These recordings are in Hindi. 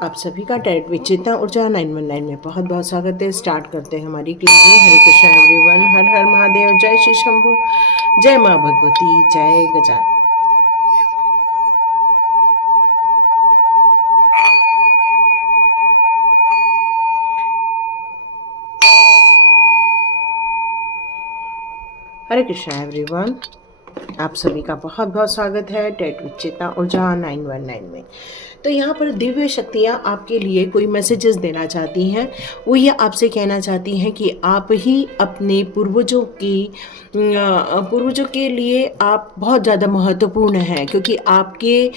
आप सभी का डायरेक्ट विद चेतना ऊर्जा 919 में बहुत बहुत स्वागत है। स्टार्ट करते हैं हमारी क्लीनिंग। हरे कृष्णा एवरीवन, हर हर महादेव, जय श्री शंभू, जय माँ भगवती, जय गजान। हरे कृष्णा एवरीवन, आप सभी का बहुत बहुत स्वागत है डायरेक्ट विद चेतना ऊर्जा 919 में। तो यहाँ पर दिव्य शक्तियाँ आपके लिए कोई मैसेजेस देना चाहती हैं। वो ये आपसे कहना चाहती हैं कि आप ही अपने पूर्वजों के लिए आप बहुत ज़्यादा महत्वपूर्ण हैं, क्योंकि आपके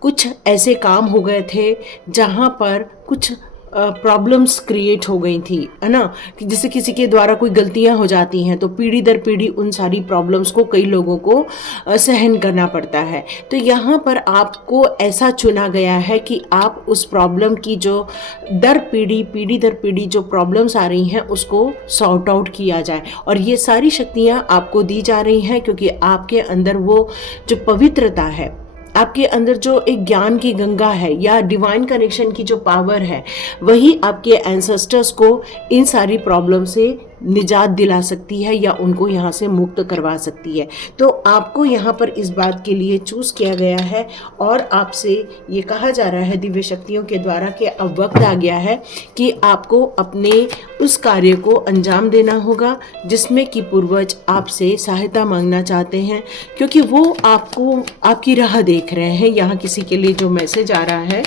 कुछ ऐसे काम हो गए थे जहाँ पर कुछ प्रॉब्लम्स क्रिएट हो गई थी, है ना, कि जैसे किसी के द्वारा कोई गलतियां हो जाती हैं तो पीढ़ी दर पीढ़ी उन सारी प्रॉब्लम्स को कई लोगों को सहन करना पड़ता है। तो यहाँ पर आपको ऐसा चुना गया है कि आप उस प्रॉब्लम की जो पीढ़ी दर पीढ़ी जो प्रॉब्लम्स आ रही हैं उसको सॉर्ट आउट किया जाए। और ये सारी शक्तियाँ आपको दी जा रही हैं क्योंकि आपके अंदर वो जो पवित्रता है, आपके अंदर जो एक ज्ञान की गंगा है या डिवाइन कनेक्शन की जो पावर है, वही आपके एंसेस्टर्स को इन सारी प्रॉब्लम से निजात दिला सकती है या उनको यहाँ से मुक्त करवा सकती है। तो आपको यहाँ पर इस बात के लिए चूज़ किया गया है और आपसे ये कहा जा रहा है दिव्य शक्तियों के द्वारा कि अब वक्त आ गया है कि आपको अपने उस कार्य को अंजाम देना होगा जिसमें कि पूर्वज आपसे सहायता मांगना चाहते हैं, क्योंकि वो आपको आपकी राह देख रहे हैं। यहाँ किसी के लिए जो मैसेज आ रहा है,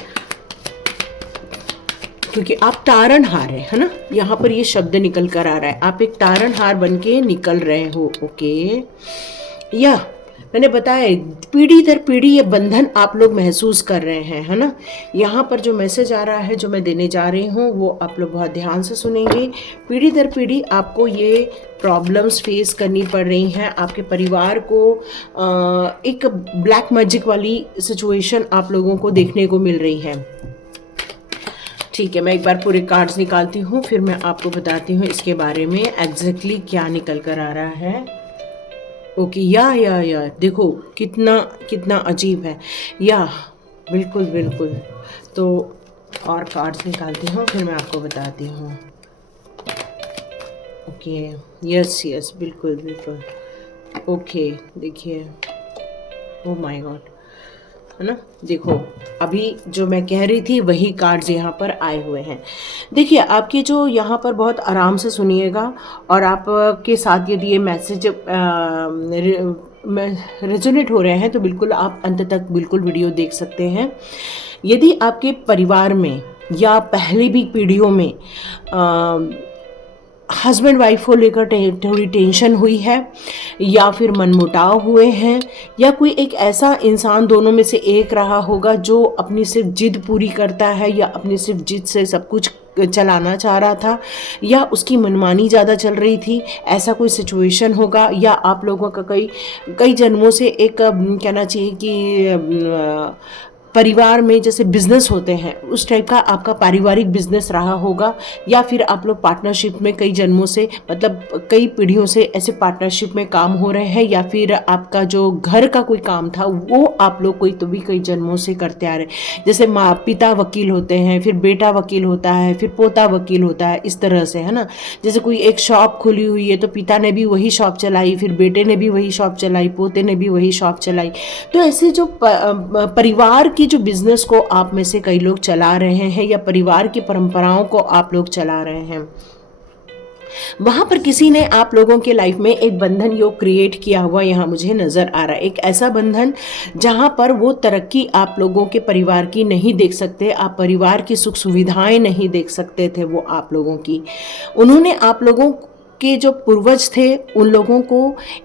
क्योंकि आप तारणहार है ना, यहाँ पर ये शब्द निकल कर आ रहा है, आप एक तारणहार बन के निकल रहे हो। ओके, या मैंने बताया पीढ़ी दर पीढ़ी ये बंधन आप लोग महसूस कर रहे हैं, है ना। यहाँ पर जो मैसेज आ रहा है जो मैं देने जा रही हूँ वो आप लोग बहुत ध्यान से सुनेंगे। पीढ़ी दर पीढ़ी आपको ये प्रॉब्लम्स फेस करनी पड़ रही हैं। आपके परिवार को एक ब्लैक मैजिक वाली सिचुएशन आप लोगों को देखने को मिल रही है। ठीक है, मैं एक बार पूरे कार्ड्स निकालती हूँ, फिर मैं आपको बताती हूँ इसके बारे में एग्जैक्टली क्या निकल कर आ रहा है। ओके, या देखो कितना कितना अजीब है। या बिल्कुल बिल्कुल, तो और कार्ड्स निकालती हूँ फिर मैं आपको बताती हूँ। ओके, यस बिल्कुल बिल्कुल। ओके, देखिए, ओ माय गॉड, है ना। देखो, अभी जो मैं कह रही थी वही कार्ड्स यहाँ पर आए हुए हैं। देखिए, आपके जो यहाँ पर बहुत आराम से सुनिएगा और आपके साथ यदि ये मैसेज रेजोनेट हो रहे हैं तो बिल्कुल आप अंत तक बिल्कुल वीडियो देख सकते हैं। यदि आपके परिवार में या पहले भी पीढ़ियों में हस्बैंड वाइफ को लेकर थोड़ी टेंशन हुई है या फिर मनमुटाव हुए हैं, या कोई एक ऐसा इंसान दोनों में से एक रहा होगा जो अपनी सिर्फ जिद पूरी करता है या अपनी सिर्फ जिद से सब कुछ चलाना चाह रहा था, या उसकी मनमानी ज़्यादा चल रही थी, ऐसा कोई सिचुएशन होगा। या आप लोगों का कई जन्मों से एक कहना चाहिए कि परिवार में जैसे बिजनेस होते हैं उस टाइप का आपका पारिवारिक बिजनेस रहा होगा, या फिर आप लोग पार्टनरशिप में कई जन्मों से, मतलब कई पीढ़ियों से ऐसे पार्टनरशिप में काम हो रहे हैं, या फिर आपका जो घर का कोई काम था वो आप लोग कई जन्मों से करते आ रहे हैं। जैसे माँ पिता वकील होते हैं, फिर बेटा वकील होता है, फिर पोता वकील होता है, इस तरह से, है ना। जैसे कोई एक शॉप खुली हुई है तो पिता ने भी वही शॉप चलाई, फिर बेटे ने भी वही शॉप चलाई, पोते ने भी वही शॉप चलाई। तो ऐसे जो परिवार की जो बिजनेस को आप में से कई लोग चला रहे हैं या परिवार की परंपराओं को आप लोग चला रहे हैं, वहां पर किसी ने आप लोगों के लाइफ में एक बंधन योग क्रिएट किया हुआ यहाँ मुझे नजर आ रहा है। एक ऐसा बंधन जहां पर वो तरक्की आप लोगों के परिवार की नहीं देख सकते, आप परिवार की सुख सुविधाएं नहीं देख सकते थे वो आप लोगों की। उन्होंने आप लोगों के जो पूर्वज थे उन लोगों को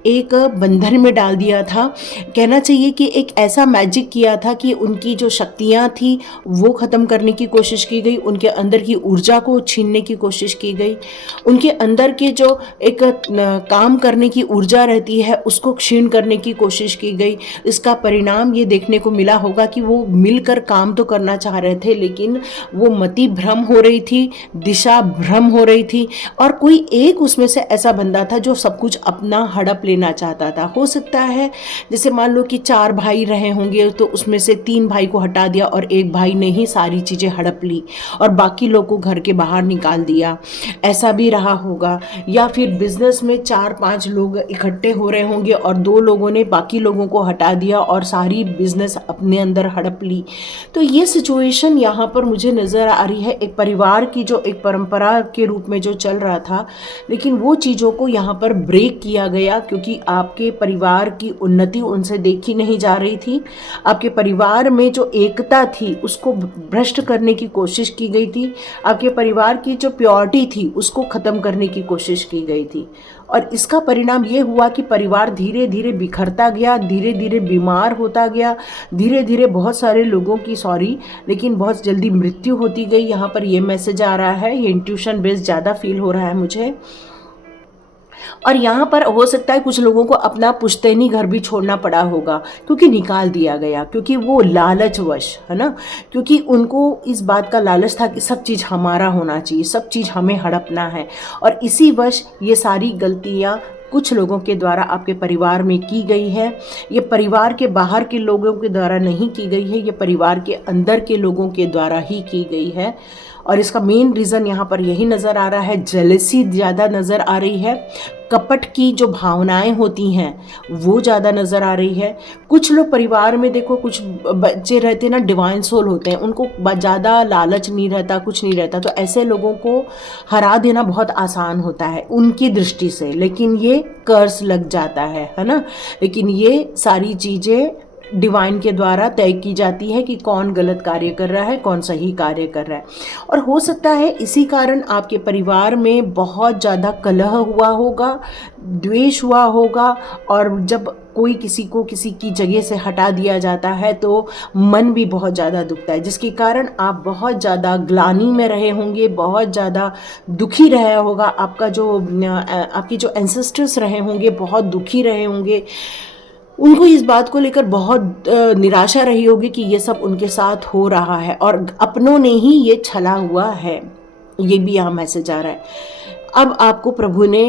एक बंधन में डाल दिया था। कहना चाहिए कि एक ऐसा मैजिक किया था कि उनकी जो शक्तियाँ थी वो ख़त्म करने की कोशिश की गई, उनके अंदर की ऊर्जा को छीनने की कोशिश की गई, उनके अंदर के जो एक काम करने की ऊर्जा रहती है उसको क्षीण करने की कोशिश की गई। इसका परिणाम ये देखने को मिला होगा कि वो मिलकर काम तो करना चाह रहे थे लेकिन वो मति भ्रम हो रही थी, दिशा भ्रम हो रही थी, और कोई एक उसमें में से ऐसा बंदा था जो सब कुछ अपना हड़प लेना चाहता था। हो सकता है जैसे मान लो कि 4 भाई रहे होंगे तो उसमें से 3 भाई को हटा दिया और एक भाई ने ही सारी चीज़ें हड़प ली और बाकी लोग को घर के बाहर निकाल दिया, ऐसा भी रहा होगा। या फिर बिजनेस में 4-5 लोग इकट्ठे हो रहे होंगे और 2 लोगों ने बाकी लोगों को हटा दिया और सारी बिजनेस अपने अंदर हड़प ली। तो ये सिचुएशन यहाँ पर मुझे नज़र आ रही है, एक परिवार की जो एक परंपरा के रूप में जो चल रहा था, लेकिन वो चीज़ों को यहाँ पर ब्रेक किया गया क्योंकि आपके परिवार की उन्नति उनसे देखी नहीं जा रही थी। आपके परिवार में जो एकता थी उसको भ्रष्ट करने की कोशिश की गई थी। आपके परिवार की जो प्योरिटी थी उसको ख़त्म करने की कोशिश की गई थी और इसका परिणाम ये हुआ कि परिवार धीरे धीरे बिखरता गया, धीरे धीरे बीमार होता गया, धीरे धीरे बहुत सारे लोगों की लेकिन बहुत जल्दी मृत्यु होती गई। यहाँ पर ये मैसेज आ रहा है, ये इंट्यूशन बेस्ड ज़्यादा फील हो रहा है मुझे। और यहाँ पर हो सकता है कुछ लोगों को अपना पुश्तैनी घर भी छोड़ना पड़ा होगा क्योंकि निकाल दिया गया, क्योंकि वो लालचवश, है ना, क्योंकि उनको इस बात का लालच था कि सब चीज़ हमारा होना चाहिए, सब चीज़ हमें हड़पना है। और इसी वश ये सारी गलतियाँ कुछ लोगों के द्वारा आपके परिवार में की गई है। ये परिवार के बाहर के लोगों के द्वारा नहीं की गई है, ये परिवार के अंदर के लोगों के द्वारा ही की गई है। और इसका मेन रीज़न यहाँ पर यही नज़र आ रहा है, जेलसी ज़्यादा नज़र आ रही है, कपट की जो भावनाएं होती हैं वो ज़्यादा नज़र आ रही है। कुछ लोग परिवार में देखो, कुछ बच्चे रहते ना डिवाइन सोल होते हैं, उनको ज़्यादा लालच नहीं रहता, कुछ नहीं रहता, तो ऐसे लोगों को हरा देना बहुत आसान होता है उनकी दृष्टि से, लेकिन ये कर्स लग जाता है ना। लेकिन ये सारी चीज़ें डिवाइन के द्वारा तय की जाती है कि कौन गलत कार्य कर रहा है, कौन सही कार्य कर रहा है। और हो सकता है इसी कारण आपके परिवार में बहुत ज़्यादा कलह हुआ होगा, द्वेष हुआ होगा, और जब कोई किसी को किसी की जगह से हटा दिया जाता है तो मन भी बहुत ज़्यादा दुखता है, जिसके कारण आप बहुत ज़्यादा ग्लानि में रहे होंगे, बहुत ज़्यादा दुखी रहे होगा। आपका जो आपके जो एंसेस्टर्स रहे होंगे बहुत दुखी रहे होंगे, उनको इस बात को लेकर बहुत निराशा रही होगी कि ये सब उनके साथ हो रहा है और अपनों ने ही ये छला हुआ है। ये भी यहाँ मैसेज आ रहा है। अब आपको प्रभु ने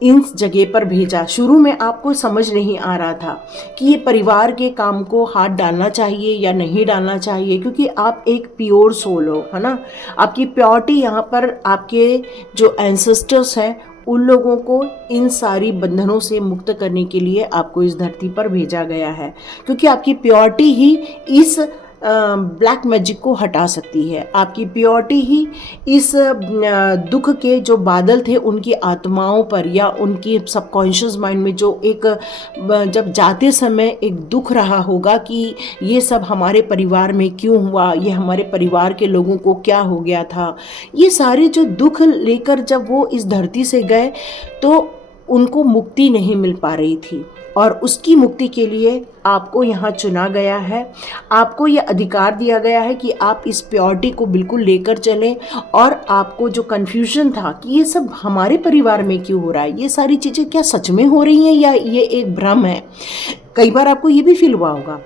इस जगह पर भेजा। शुरू में आपको समझ नहीं आ रहा था कि ये परिवार के काम को हाथ डालना चाहिए या नहीं डालना चाहिए, क्योंकि आप एक प्योर सोल हो, है ना। आपकी प्योरिटी यहाँ पर आपके जो एंसेस्टर्स हैं उन लोगों को इन सारी बंधनों से मुक्त करने के लिए आपको इस धरती पर भेजा गया है, क्योंकि आपकी प्योरिटी ही इस ब्लैक मैजिक को हटा सकती है। आपकी प्योरिटी ही इस दुख के जो बादल थे उनकी आत्माओं पर या उनकी सबकॉन्शियस माइंड में जो एक जब जाते समय एक दुख रहा होगा कि ये सब हमारे परिवार में क्यों हुआ, ये हमारे परिवार के लोगों को क्या हो गया था, ये सारे जो दुख लेकर जब वो इस धरती से गए तो उनको मुक्ति नहीं मिल पा रही थी, और उसकी मुक्ति के लिए आपको यहाँ चुना गया है। आपको ये अधिकार दिया गया है कि आप इस प्योरिटी को बिल्कुल लेकर चलें, और आपको जो कन्फ्यूजन था कि ये सब हमारे परिवार में क्यों हो रहा है, ये सारी चीज़ें क्या सच में हो रही हैं या ये एक भ्रम है। कई बार आपको ये भी फील हुआ होगा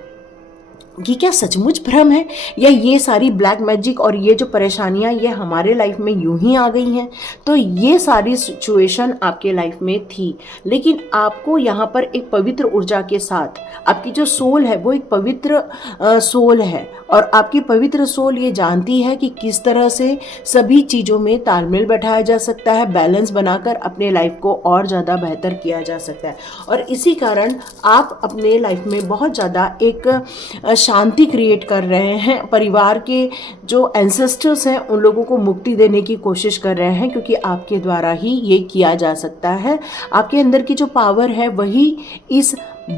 कि क्या सचमुच भ्रम है, या ये सारी ब्लैक मैजिक और ये जो परेशानियां ये हमारे लाइफ में यूं ही आ गई हैं। तो ये सारी सिचुएशन आपके लाइफ में थी, लेकिन आपको यहाँ पर एक पवित्र ऊर्जा के साथ, आपकी जो सोल है वो एक पवित्र सोल है, और आपकी पवित्र सोल ये जानती है कि किस तरह से सभी चीज़ों में तालमेल बैठाया जा सकता है, बैलेंस बनाकर अपने लाइफ को और ज़्यादा बेहतर किया जा सकता है। और इसी कारण आप अपने लाइफ में बहुत ज़्यादा एक शांति क्रिएट कर रहे हैं। परिवार के जो एंसेस्टर्स हैं उन लोगों को मुक्ति देने की कोशिश कर रहे हैं, क्योंकि आपके द्वारा ही ये किया जा सकता है। आपके अंदर की जो पावर है वही इस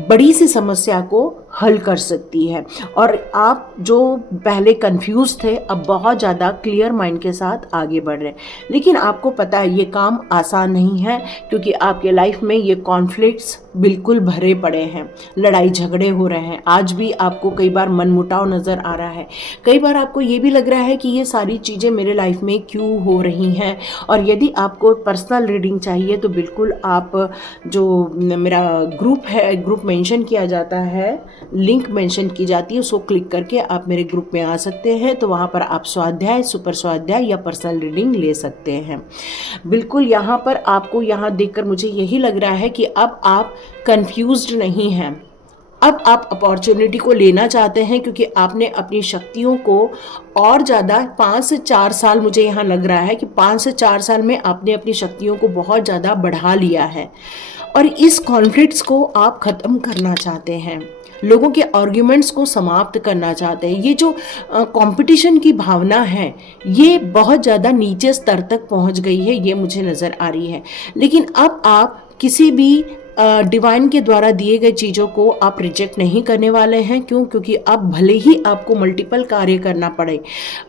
बड़ी सी समस्या को हल कर सकती है, और आप जो पहले कंफ्यूज थे अब बहुत ज़्यादा क्लियर माइंड के साथ आगे बढ़ रहे हैं। लेकिन आपको पता है ये काम आसान नहीं है, क्योंकि आपके लाइफ में ये कॉन्फ्लिक्ट्स बिल्कुल भरे पड़े हैं, लड़ाई झगड़े हो रहे हैं, आज भी आपको कई बार मनमुटाव नज़र आ रहा है, कई बार आपको ये भी लग रहा है कि ये सारी चीज़ें मेरे लाइफ में क्यों हो रही हैं। और यदि आपको पर्सनल रीडिंग चाहिए तो बिल्कुल आप जो मेरा ग्रुप है, ग्रुप मेंशन किया जाता है, लिंक मेंशन की जाती है, उसको क्लिक करके आप मेरे ग्रुप में आ सकते हैं। तो वहाँ पर आप स्वाध्याय, सुपर स्वाध्याय या पर्सनल रीडिंग ले सकते हैं। बिल्कुल यहाँ पर आपको यहाँ देखकर मुझे यही लग रहा है कि अब आप कंफ्यूज्ड नहीं हैं, अब आप अपॉर्चुनिटी को लेना चाहते हैं, क्योंकि आपने अपनी शक्तियों को और ज़्यादा 5 से 4 साल, मुझे यहाँ लग रहा है कि 5 से 4 साल में आपने अपनी शक्तियों को बहुत ज़्यादा बढ़ा लिया है और इस कॉन्फ्लिक्ट्स को आप ख़त्म करना चाहते हैं, लोगों के आर्ग्यूमेंट्स को समाप्त करना चाहते हैं। ये जो कंपटीशन की भावना है ये बहुत ज़्यादा नीचे स्तर तक पहुंच गई है, ये मुझे नज़र आ रही है। लेकिन अब आप किसी भी डिवाइन के द्वारा दिए गए चीज़ों को आप रिजेक्ट नहीं करने वाले हैं। क्यों? क्योंकि अब भले ही आपको मल्टीपल कार्य करना पड़े,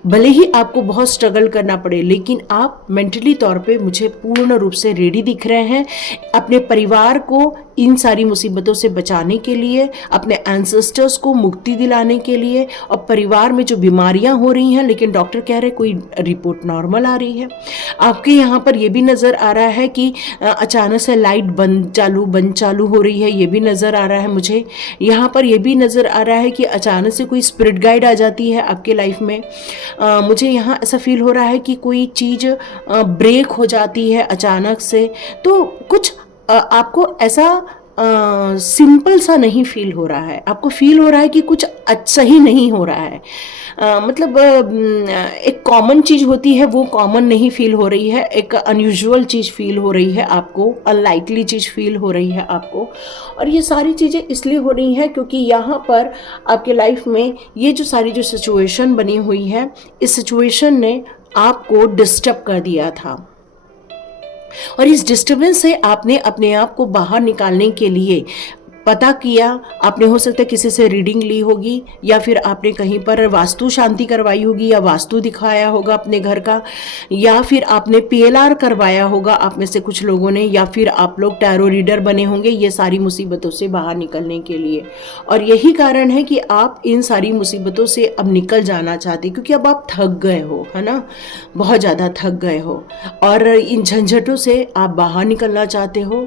भले ही आपको बहुत स्ट्रगल करना पड़े, लेकिन आप मेंटली तौर पे मुझे पूर्ण रूप से रेडी दिख रहे हैं अपने परिवार को इन सारी मुसीबतों से बचाने के लिए, अपने एंसेस्टर्स को मुक्ति दिलाने के लिए। और परिवार में जो बीमारियां हो रही हैं, लेकिन डॉक्टर कह रहे कोई रिपोर्ट नॉर्मल आ रही है। आपके यहाँ पर ये भी नज़र आ रहा है कि अचानक से लाइट बंद चालू हो रही है, ये भी नज़र आ रहा है मुझे। यहाँ पर ये भी नज़र आ रहा है कि अचानक से कोई स्पिरिट गाइड आ जाती है आपके लाइफ में। मुझे यहाँ ऐसा फील हो रहा है कि कोई चीज़ ब्रेक हो जाती है अचानक से। तो कुछ आपको ऐसा सिंपल सा नहीं फील हो रहा है, आपको फील हो रहा है कि कुछ सही नहीं हो रहा है। मतलब एक कॉमन चीज़ होती है वो कॉमन नहीं फील हो रही है, एक अनयूजुअल चीज़ फील हो रही है आपको, अनलाइकली चीज़ फील हो रही है आपको। और ये सारी चीज़ें इसलिए हो रही हैं क्योंकि यहाँ पर आपके लाइफ में ये जो सारी जो सिचुएशन बनी हुई है, इस सिचुएशन ने आपको डिस्टर्ब कर दिया था और इस डिस्टर्बेंस से आपने अपने आप को बाहर निकालने के लिए पता किया। आपने हो सकता है किसी से रीडिंग ली होगी, या फिर आपने कहीं पर वास्तु शांति करवाई होगी, या वास्तु दिखाया होगा अपने घर का, या फिर आपने PLR करवाया होगा आप में से कुछ लोगों ने, या फिर आप लोग टैरो रीडर बने होंगे ये सारी मुसीबतों से बाहर निकलने के लिए। और यही कारण है कि आप इन सारी मुसीबतों से अब निकल जाना चाहते, क्योंकि अब आप थक गए हो, है ना, बहुत ज़्यादा थक गए हो और इन झंझटों से आप बाहर निकलना चाहते हो।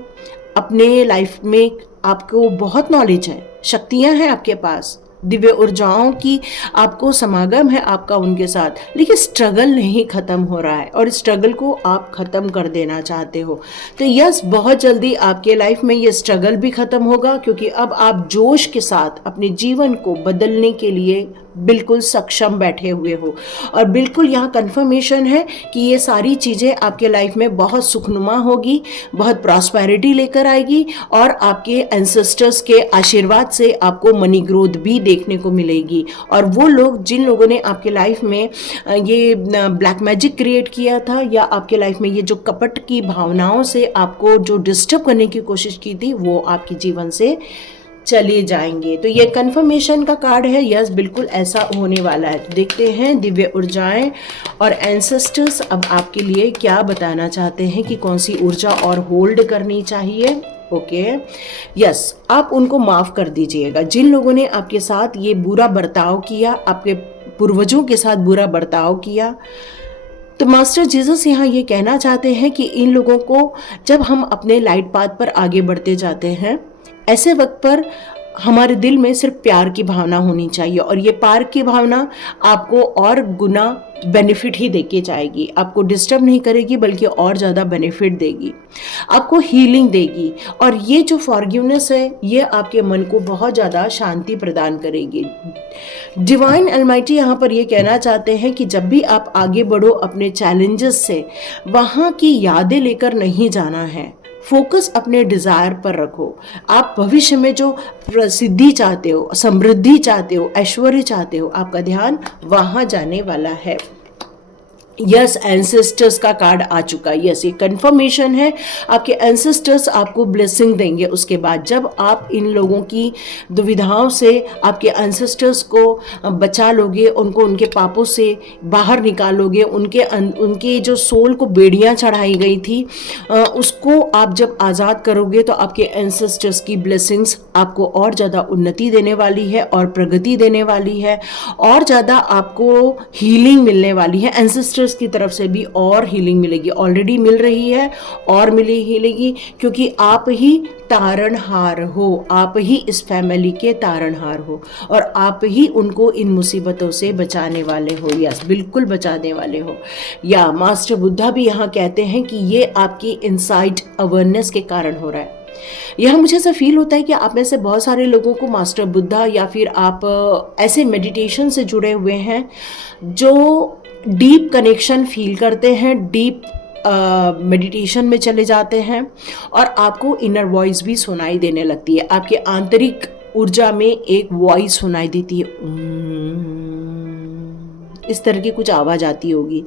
अपने लाइफ में आपको बहुत नॉलेज है, शक्तियां हैं आपके पास, दिव्य ऊर्जाओं की आपको समागम है आपका उनके साथ, लेकिन स्ट्रगल नहीं ख़त्म हो रहा है और स्ट्रगल को आप ख़त्म कर देना चाहते हो। तो यस, बहुत जल्दी आपके लाइफ में ये स्ट्रगल भी ख़त्म होगा, क्योंकि अब आप जोश के साथ अपने जीवन को बदलने के लिए बिल्कुल सक्षम बैठे हुए हो। और बिल्कुल यहाँ कंफर्मेशन है कि ये सारी चीज़ें आपके लाइफ में बहुत सुखनुमा होगी, बहुत प्रॉस्पेरिटी लेकर आएगी और आपके एंसेस्टर्स के आशीर्वाद से आपको मनी ग्रोथ भी देखने को मिलेगी। और वो लोग जिन लोगों ने आपके लाइफ में ये ब्लैक मैजिक क्रिएट किया था, या आपके लाइफ में ये जो कपट की भावनाओं से आपको जो डिस्टर्ब करने की कोशिश की थी, वो आपके जीवन से चले जाएंगे। तो ये कंफर्मेशन का कार्ड है, यस बिल्कुल ऐसा होने वाला है। तो देखते हैं दिव्य ऊर्जाएं और एंसेस्टर्स अब आपके लिए क्या बताना चाहते हैं कि कौन सी ऊर्जा और होल्ड करनी चाहिए। ओके, यस, आप उनको माफ़ कर दीजिएगा जिन लोगों ने आपके साथ ये बुरा बर्ताव किया, आपके पूर्वजों के साथ बुरा बर्ताव किया। तो मास्टर जीसस यहाँ ये कहना चाहते हैं कि इन लोगों को, जब हम अपने लाइट पाथ पर आगे बढ़ते जाते हैं, ऐसे वक्त पर हमारे दिल में सिर्फ प्यार की भावना होनी चाहिए, और ये प्यार की भावना आपको और गुना बेनिफिट ही देके जाएगी। आपको डिस्टर्ब नहीं करेगी, बल्कि और ज़्यादा बेनिफिट देगी, आपको हीलिंग देगी। और ये जो फॉरगिवनेस है, ये आपके मन को बहुत ज़्यादा शांति प्रदान करेगी। डिवाइन अलमाइटी यहाँ पर ये कहना चाहते हैं कि जब भी आप आगे बढ़ो अपने चैलेंजेस से, वहाँ की यादें लेकर नहीं जाना है, फोकस अपने डिज़ायर पर रखो। आप भविष्य में जो प्रसिद्धि चाहते हो, समृद्धि चाहते हो, ऐश्वर्य चाहते हो, आपका ध्यान वहाँ जाने वाला है। यस, एंसेस्टर्स का कार्ड आ चुका है। यस, ये कंफर्मेशन है, आपके एंसेस्टर्स आपको ब्लेसिंग देंगे। उसके बाद जब आप इन लोगों की दुविधाओं से आपके एंसेस्टर्स को बचा लोगे, उनको उनके पापों से बाहर निकालोगे, उनके जो सोल को बेड़ियां चढ़ाई गई थी उसको आप जब आज़ाद करोगे, तो आपके एंसेस्टर्स की ब्लेसिंग्स आपको और ज़्यादा उन्नति देने वाली है और प्रगति देने वाली है, और ज़्यादा आपको हीलिंग मिलने वाली है। एंसेस्टर्स की तरफ से भी और हीलिंग मिलेगी, ऑलरेडी मिल रही है और मिलेगी, क्योंकि आप ही तारणहार हो, आप ही इस फैमिली के तारणहार हो, और आप ही उनको इन मुसीबतों से बचाने वाले हो। यस, बिल्कुल बचाने वाले हो। या मास्टर बुद्धा भी यहाँ कहते हैं कि ये आपकी इनसाइड अवेयरनेस के कारण हो रहा है। यह मुझे ऐसा फील होता है कि आप में से बहुत सारे लोगों को मास्टर बुद्धा या फिर आप ऐसे मेडिटेशन से जुड़े हुए हैं जो डीप कनेक्शन फील करते हैं, डीप मेडिटेशन में चले जाते हैं, और आपको इनर वॉइस भी सुनाई देने लगती है। आपके आंतरिक ऊर्जा में एक वॉइस सुनाई देती है, इस तरह की कुछ आवाज़ आती होगी,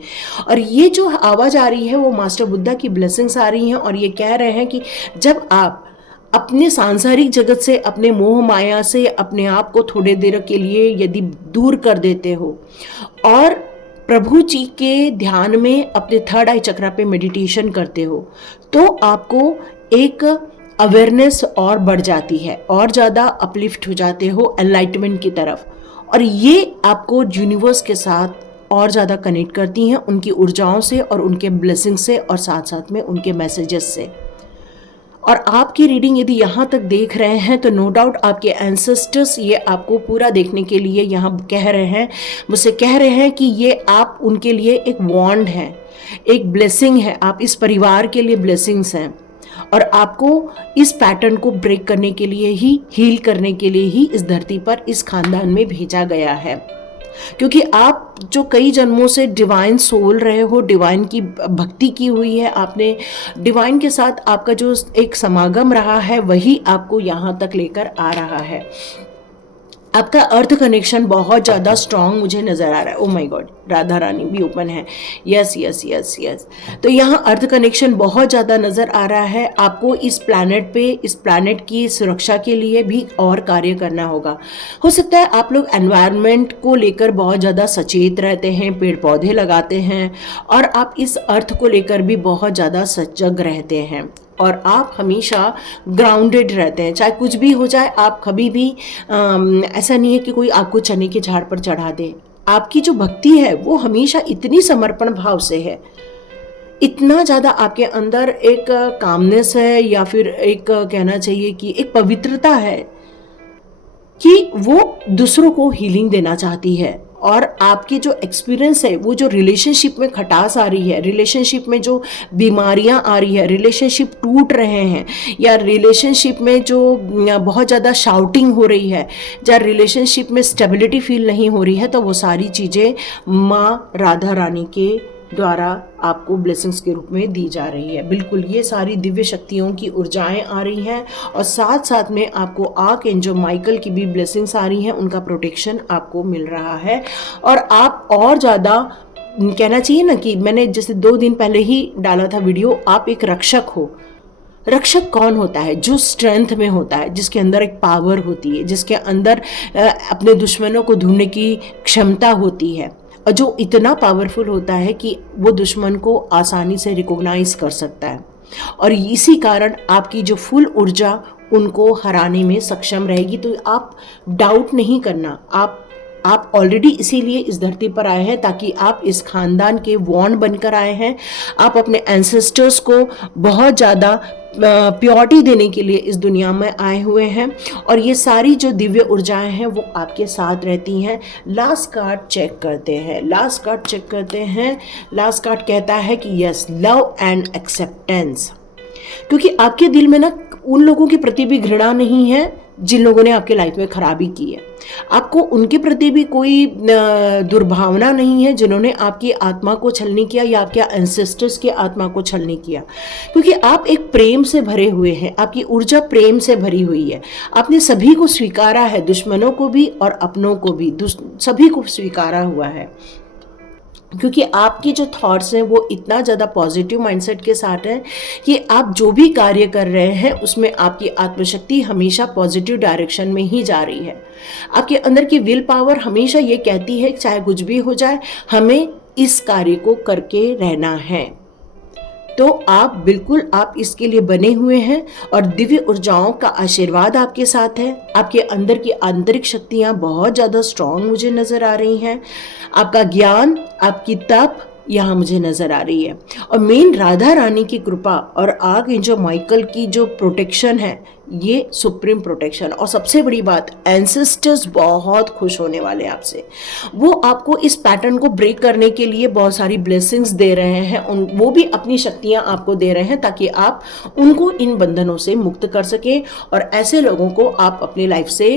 और ये जो आवाज़ आ रही है वो मास्टर बुद्धा की ब्लेसिंग्स आ रही हैं, और ये कह रहे हैं कि जब आप अपने सांसारिक जगत से, अपने मोह माया से अपने आप को थोड़े देर के लिए यदि दूर कर देते हो और प्रभु जी के ध्यान में अपने थर्ड आई चक्रा पे मेडिटेशन करते हो, तो आपको एक अवेयरनेस और बढ़ जाती है, और ज़्यादा अपलिफ्ट हो जाते हो एनलाइटमेंट की तरफ, और ये आपको यूनिवर्स के साथ और ज़्यादा कनेक्ट करती हैं, उनकी ऊर्जाओं से और उनके ब्लेसिंग से, और साथ साथ में उनके मैसेजेस से। और आपकी रीडिंग यदि यहाँ तक देख रहे हैं तो नो डाउट आपके एंसेस्टर्स ये आपको पूरा देखने के लिए यहाँ कह रहे हैं, मुझसे कह रहे हैं कि ये आप उनके लिए एक वॉन्ड है, एक ब्लेसिंग है, आप इस परिवार के लिए ब्लेसिंग्स हैं, और आपको इस पैटर्न को ब्रेक करने के लिए ही, हील करने के लिए ही इस धरती पर, इस खानदान में भेजा गया है। क्योंकि आप जो कई जन्मों से डिवाइन सोल रहे हो, डिवाइन की भक्ति की हुई है आपने, डिवाइन के साथ आपका जो एक समागम रहा है वही आपको यहाँ तक लेकर आ रहा है। आपका अर्थ कनेक्शन बहुत ज़्यादा स्ट्रांग मुझे नज़र आ रहा है। Oh my God, Radha Rani भी ओपन है। यस यस यस यस, तो यहाँ अर्थ कनेक्शन बहुत ज़्यादा नज़र आ रहा है। आपको इस प्लैनेट पे, इस प्लैनेट की सुरक्षा के लिए भी और कार्य करना होगा। हो सकता है आप लोग एनवायरनमेंट को लेकर बहुत ज़्यादा सचेत रहते हैं, पेड़ पौधे लगाते हैं, और आप इस अर्थ को लेकर भी बहुत ज़्यादा सजग रहते हैं, और आप हमेशा ग्राउंडेड रहते हैं। चाहे कुछ भी हो जाए, आप कभी भी ऐसा नहीं है कि कोई आपको चने के झाड़ पर चढ़ा दे। आपकी जो भक्ति है वो हमेशा इतनी समर्पण भाव से है, इतना ज़्यादा आपके अंदर एक कामनेस है, या फिर एक कहना चाहिए कि एक पवित्रता है कि वो दूसरों को हीलिंग देना चाहती है। और आपके जो एक्सपीरियंस है, वो जो रिलेशनशिप में खटास आ रही है, रिलेशनशिप में जो बीमारियां आ रही है, रिलेशनशिप टूट रहे हैं, या रिलेशनशिप में जो बहुत ज़्यादा शाउटिंग हो रही है, या रिलेशनशिप में स्टेबिलिटी फील नहीं हो रही है, तो वो सारी चीज़ें माँ राधा रानी के द्वारा आपको ब्लेसिंग्स के रूप में दी जा रही है। बिल्कुल, ये सारी दिव्य शक्तियों की ऊर्जाएं आ रही हैं, और साथ साथ में आपको आर्क एंजल माइकल की भी ब्लेसिंग्स आ रही हैं, उनका प्रोटेक्शन आपको मिल रहा है। और आप और ज़्यादा कहना चाहिए ना कि मैंने जैसे 2 दिन पहले ही डाला था वीडियो, आप एक रक्षक हो। रक्षक कौन होता है? जो स्ट्रेंथ में होता है, जिसके अंदर एक पावर होती है, जिसके अंदर अपने दुश्मनों को ढूंढने की क्षमता होती है, और जो इतना पावरफुल होता है कि वो दुश्मन को आसानी से रिकॉग्नाइज कर सकता है, और इसी कारण आपकी जो फुल ऊर्जा उनको हराने में सक्षम रहेगी। तो आप डाउट नहीं करना, आप ऑलरेडी इसीलिए इस धरती पर आए हैं, ताकि आप इस खानदान के वॉन्ड बनकर आए हैं। आप अपने एंसेस्टर्स को बहुत ज़्यादा प्योरिटी देने के लिए इस दुनिया में आए हुए हैं, और ये सारी जो दिव्य ऊर्जाएं हैं वो आपके साथ रहती हैं। लास्ट कार्ड चेक करते हैं, लास्ट कार्ड चेक करते हैं। लास्ट कार्ड कहता है कि यस, लव एंड एक्सेप्टेंस, क्योंकि आपके दिल में ना उन लोगों के प्रति भी घृणा नहीं है जिन लोगों ने आपके लाइफ में खराबी की है। आपको उनके प्रति भी कोई दुर्भावना नहीं है जिन्होंने आपकी आत्मा को छलनी किया, या आपके एंसेस्टर्स की आत्मा को छलनी किया, क्योंकि आप एक प्रेम से भरे हुए हैं, आपकी ऊर्जा प्रेम से भरी हुई है। आपने सभी को स्वीकारा है, दुश्मनों को भी और अपनों को भी, सभी को स्वीकारा हुआ है। क्योंकि आपकी जो थॉट्स हैं वो इतना ज़्यादा पॉजिटिव माइंडसेट के साथ हैं कि आप जो भी कार्य कर रहे हैं उसमें आपकी आत्मशक्ति हमेशा पॉजिटिव डायरेक्शन में ही जा रही है। आपके अंदर की विल पावर हमेशा ये कहती है चाहे कुछ भी हो जाए हमें इस कार्य को करके रहना है। तो आप इसके लिए बने हुए हैं और दिव्य ऊर्जाओं का आशीर्वाद आपके साथ है। आपके अंदर की आंतरिक शक्तियाँ बहुत ज़्यादा स्ट्रांग मुझे नज़र आ रही हैं। आपका ज्ञान, आपकी तप यहाँ मुझे नज़र आ रही है। और मेन राधा रानी की कृपा और आर्कएंजल माइकल की जो प्रोटेक्शन है, ये सुप्रीम प्रोटेक्शन। और सबसे बड़ी बात, एंसेस्टर्स बहुत खुश होने वाले हैं आपसे। वो आपको इस पैटर्न को ब्रेक करने के लिए बहुत सारी ब्लेसिंग्स दे रहे हैं। वो भी अपनी शक्तियाँ आपको दे रहे हैं ताकि आप उनको इन बंधनों से मुक्त कर सकें और ऐसे लोगों को आप अपनी लाइफ से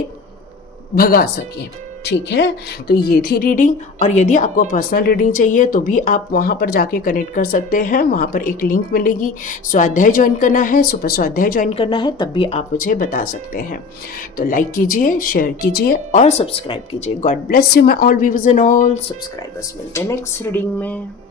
भगा सकें। ठीक है, तो ये थी रीडिंग। और यदि आपको पर्सनल रीडिंग चाहिए तो भी आप वहाँ पर जाके कनेक्ट कर सकते हैं। वहाँ पर एक लिंक मिलेगी। स्वाध्याय ज्वाइन करना है, सुपर स्वाध्याय ज्वाइन करना है, तब भी आप मुझे बता सकते हैं। तो लाइक कीजिए, शेयर कीजिए और सब्सक्राइब कीजिए। God bless you my all viewers and all subscribers. मिलते हैं नेक्स्ट रीडिंग में।